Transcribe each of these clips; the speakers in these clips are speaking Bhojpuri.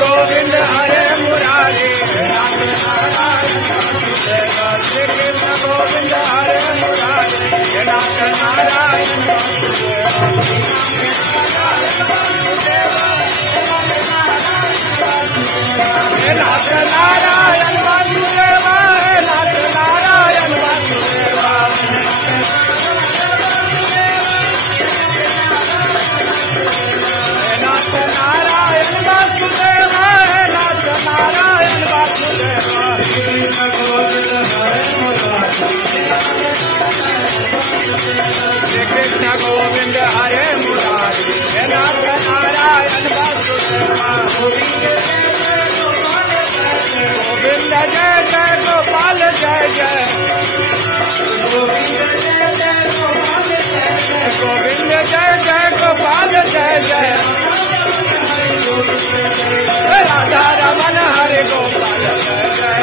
गोविंद हरे मुरारी कृष्ण गोविंद हरे मुरारी नाथ नारायण नाथ नारायण वासुदेवा नाथ नारायण वासुदेवा नाथ नारायण वासुदेवा नाथ नारायण वासुदेवा कृष्ण गोविंद हरे मुरारी नाथ नारायण वासुदेवा गोविंद जय जय गोपाल जय जय गोविंद जय जय गोपाल जय जय राधा रमन हरे गोपाल जय जय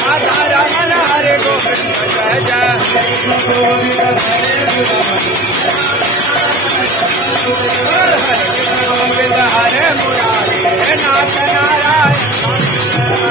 राधा रमन हरे गोविंद जय जय गोविंद हरे मुरारी नाथ नारायण